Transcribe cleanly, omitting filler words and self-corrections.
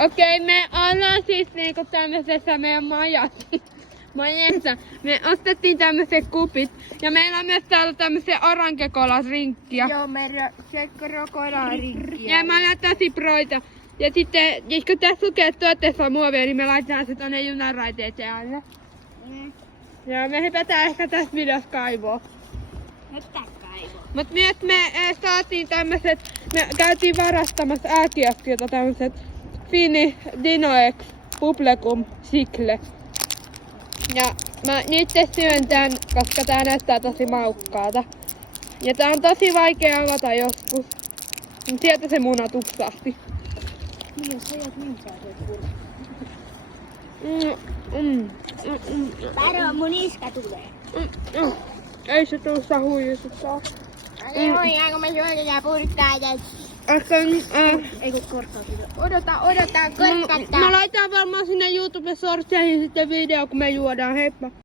Okei, me ollaan siis niinku tämmöisessä meidän majassa. Me ostettiin tämmöiset kupit. Ja meillä on myös täällä tämmöisiä orankekolasrinkkiä. Joo, meillä se krokodilarinkkiä. Ja mä olen tosi proita. Ja sitten, kun tässä lukee, että tuotteessa on muovia, niin me laitetaan se tonne junaraiteeseen alle. Ja me hypätään ehkä tässä videossa kaivoon. Mut myös me saatiin tämmöset, me käytiin varastamassa ääkioskilta tämmöset Fini Dinoex Publicum Sicle. Ja mä nyt syön tän, koska tää näyttää tosi maukkaalta. Ja tää on tosi vaikea avata joskus. Mut sieltä se muna tupsahti. Niin, jos sä jäät niin saa Varo, mun iska tulee. Ei se tuu sahuijusuttaa. Voidaanko me syödään purkkaa ja... Ei kun korkkaa kyllä. Odota, korkkaa. Mä laitan varmaan sinne YouTube-sorteihin sitten video, kun me juodaan. Heippa!